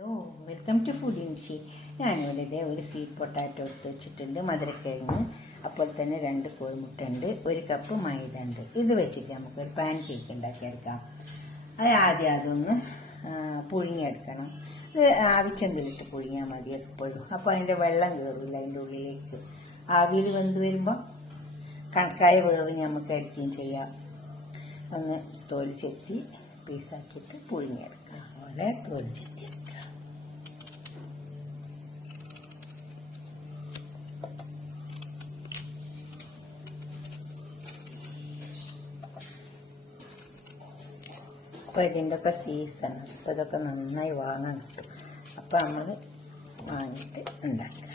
Hello, welcome to food ഇൻഷി. ഞാനിവിടെ ഇതേ ഒരു സ്വീറ്റ് പൊട്ടാറ്റോ എടുത്ത് വെച്ചിട്ടുണ്ട്, മധുരക്കിഴങ്ങ്, അപ്പോൾ തന്നെ 2 കോഴിമുട്ട ഉണ്ട്, 1 കപ്പ് മൈദ ഉണ്ട്. ഇത് വെച്ചിട്ട് നമുക്കൊരു പാൻ കേക്ക് ഉണ്ടാക്കിയെടുക്കാം. അത് ആദ്യം അതൊന്ന് പുഴുങ്ങിയെടുക്കണം. ഇത് ആവിച്ചെന്തിലിട്ട് പുഴുങ്ങിയാൽ മതി എപ്പോഴും. അപ്പോൾ അതിൻ്റെ വെള്ളം കയറില്ല അതിൻ്റെ ഉള്ളിലേക്ക്. ആവിയിൽ വെന്ത് വരുമ്പോൾ കണക്കായ വേവ് നമുക്ക് എടുക്കുകയും ചെയ്യാം. ഒന്ന് തോല് ചെത്തി പീസാക്കിയിട്ട് പുഴുങ്ങിയെടുക്കുക. അതുപോലെ തോല് ചെത്തിയെടുക്കുക. അപ്പോൾ ഇതിൻ്റെ ഒക്കെ സീസൺ. അപ്പോൾ ഇതൊക്കെ നന്നായി വാങ്ങാൻ കിട്ടും. അപ്പോൾ നമ്മൾ വാങ്ങിയിട്ട് ഉണ്ടാക്കുക.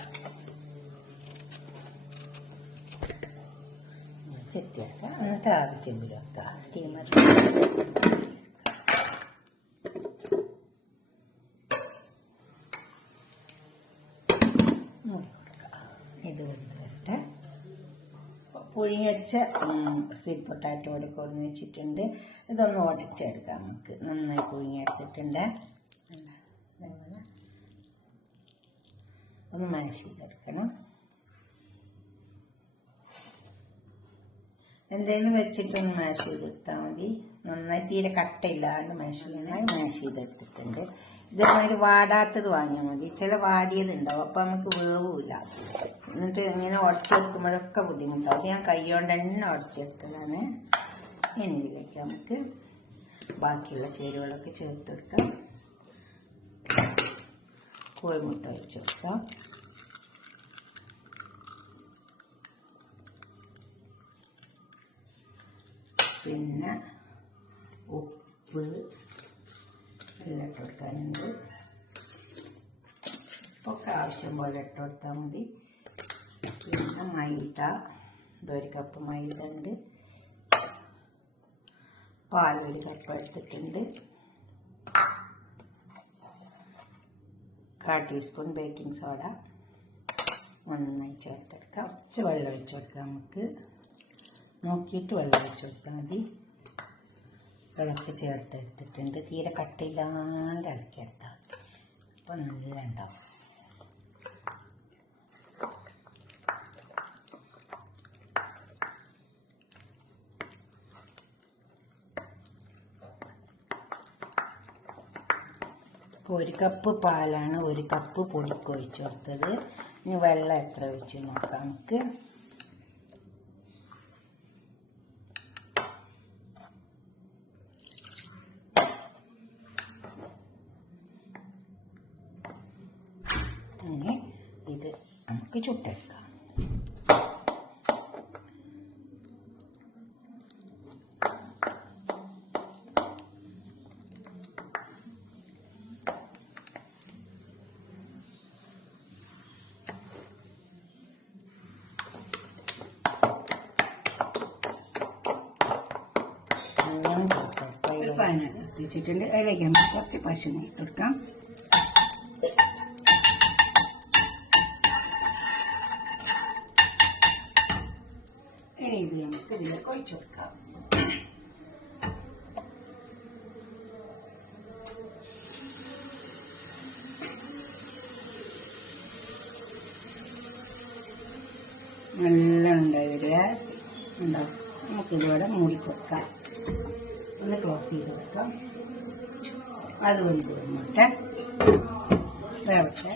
ചെത്തിയെടുക്കുക. എന്നിട്ട് ആവിച്ചെങ്കിൽ വെക്കുക. സ്റ്റീമർ ഇത് വെന്ത് വരട്ടെ. പുഴുങ്ങി വെച്ച സ്വീറ്റ് പൊട്ടാറ്റോ ഇവിടെ കൊടുന്ന് വെച്ചിട്ടുണ്ട്. ഇതൊന്ന് ഉടച്ചെടുക്കാം. നമുക്ക് നന്നായി പുഴുങ്ങിയെടുത്തിട്ടുണ്ട്. അതേപോലെ ഒന്ന് മാഷ് ചെയ്തെടുക്കണം. എന്തെങ്കിലും വെച്ചിട്ടൊന്ന് മാഷ് ചെയ്തെടുത്താൽ മതി. നന്നായി തീരെ കട്ടയില്ലാണ്ട് മാഷ് ചെയ്തെടുത്തിട്ടുണ്ട്. ഇതേമാതിരി വാടാത്തത് വാങ്ങിയാൽ മതി. ചില വാടിയതുണ്ടാവും, അപ്പം നമുക്ക് വേവില്ല. എന്നിട്ട് ഇങ്ങനെ ഉടച്ചെടുക്കുമ്പോഴൊക്കെ ബുദ്ധിമുട്ടാവും. അത് ഞാൻ കൈകൊണ്ട് തന്നെ ഉടച്ചെടുത്തതാണ്. ഇനി ഇതിലേക്ക് നമുക്ക് ബാക്കിയുള്ള ചേരുവകളൊക്കെ ചേർത്തെടുക്കാം. കോഴിമുട്ട വെച്ചെടുക്കാം. പിന്നെ ഉപ്പ് എല്ലാം ഇട്ട് കൊടുക്കാനുണ്ട്. ഉപ്പൊക്കെ ആവശ്യം പോലെ ഇട്ട് കൊടുത്താൽ മതി. പിന്നെ മൈദ, 1 കപ്പ് മൈദ ഉണ്ട്. പാൽ 1 കപ്പ് എടുത്തിട്ടുണ്ട്. 1/4 ടീസ്പൂൺ ബേക്കിംഗ് സോഡ നന്നായി ചേർത്തെടുക്കാം. കുറച്ച് വെള്ളം ഒഴിച്ച് കൊടുക്കാം. നമുക്ക് നോക്കിയിട്ട് വെള്ളം ഒഴിച്ച് കൊടുത്താൽ മതി. വെള്ളമൊക്കെ ചേർത്തെടുത്തിട്ടുണ്ട്. തീരെ കട്ടയില്ലാണ്ട് ഇളക്കിയെടുത്താൽ മതി. അപ്പം നല്ല ഉണ്ടാവും. ഇപ്പോൾ 1 കപ്പ് പാലാണ് 1 കപ്പ് പൊടിക്ക് ഒഴിച്ച് കൊടുത്തത്. ഇനി വെള്ളം എത്ര ഒഴിച്ച് നോക്കാം നമുക്ക്. ഇനി ഇത് നമുക്ക് ചുട്ടെടുക്കാം. ഒരു പാനകത്ത് വെച്ചിട്ടുണ്ട്. അതിലേക്ക് നമുക്ക് കുറച്ച് പശു നെയ്യ് ഇട്ട് കൊടുക്കാം. ഇനി ഇത് നമുക്ക് ഇതിലേക്ക് ഒഴിച്ചു കൊടുക്കാം. നല്ല ഉണ്ടാവില്ല ഉണ്ടാവും. നമുക്കിതിവിടെ മൂടി കൊടുക്കാം. ഒന്ന് ക്ലോസ് ചെയ്ത് കൊടുക്കാം. അത് വെന്ത് വന്നിട്ട് വേവട്ടെ.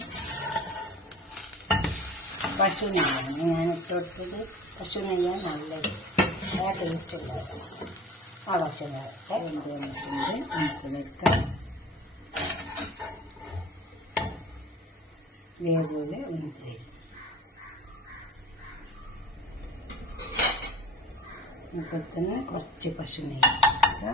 പശു നെയ്യാണ് ഞാൻ ഇട്ട് കൊടുത്തത്. പശു നെയ്യാണ് നല്ലത്. ആ ടേസ്റ്റ് ഉണ്ടാകും. ആ വശം വേവട്ടെ. വെന്ത് വന്നിട്ടുണ്ട്. നമുക്ക് വെക്കാം. ഇതേപോലെ വെന്ത് വരും. ഇപ്പോൾ തന്നെ കുറച്ച് പശു നെയ്യ് ഇടുക.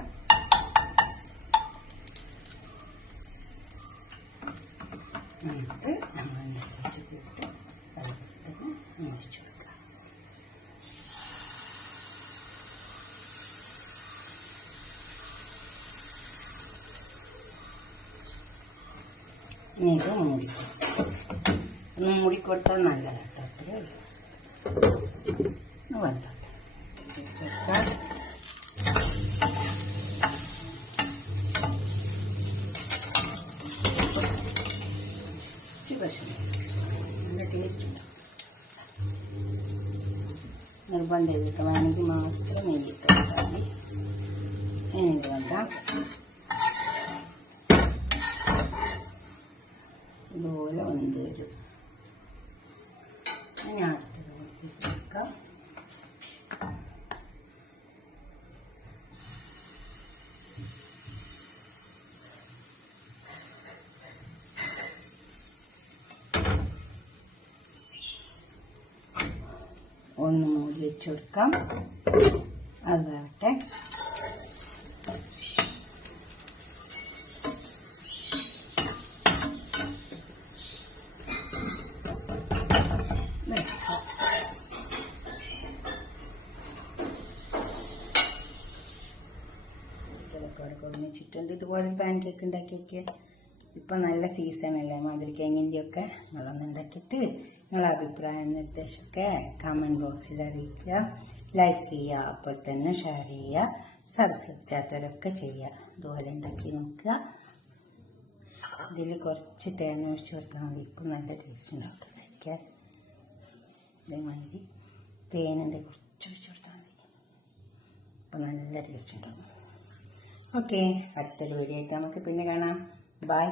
എന്നിട്ട് നമ്മൾ വെച്ച് കൂട്ട് അതുപോലെ തന്നെ ഒഴിച്ചു കൊടുക്കുക. ഇനി ഇത് മൂടിക്കൊടുത്താൽ നല്ലതാട്ടോ. അത്രയേ ഉള്ളൂ. വന്നോട്ടെ. നിർബന്ധമില്ല, വേണമെങ്കിൽ മാത്രം നെയ്യിട്ട് കൊടുത്താൽ മതി. ഇത് വേണ്ട, ഇതുപോലെ വന്ന് വരും. ഞാൻ അടുത്തത് കൊടുക്കാം. ഒന്ന് മൂടി വെച്ച് കൊടുക്കാം, അത് വേട്ടെ. കൊണ്ടുവച്ചിട്ടുണ്ട്. ഇതുപോലെ പാൻ കേക്ക് ഉണ്ടാക്കിയൊക്കെ ഇപ്പം നല്ല സീസണല്ലേ മധുരക്കിഴങ്ങിൻ്റെയൊക്കെ. നിങ്ങളൊന്ന് ഉണ്ടാക്കിയിട്ട് നിങ്ങളുടെ അഭിപ്രായം നിർദ്ദേശമൊക്കെ കമൻറ്റ് ബോക്സിൽ അറിയിക്കുക. ലൈക്ക് ചെയ്യുക, അപ്പോൾ തന്നെ ഷെയർ ചെയ്യുക, സബ്സ്ക്രൈബ് ചെയ്യാത്തവരൊക്കെ ചെയ്യുക. ഇതുപോലെ ഉണ്ടാക്കി നോക്കുക. ഇതിൽ കുറച്ച് തേങ്ങ ഒഴിച്ച് കൊടുത്താൽ മതി. ഇപ്പം നല്ല ടേസ്റ്റ് ഉണ്ടാവും കഴിക്കാൻ. ഇതേമാതിരി തേനിൻ്റെ കുറച്ച് ഒഴിച്ച് കൊടുത്താൽ മതി. അപ്പം നല്ല ടേസ്റ്റ് ഉണ്ടാവും. ഓക്കെ, അടുത്തൊരു വീഡിയോ ആയിട്ട് നമുക്ക് പിന്നെ കാണാം. ബൈ.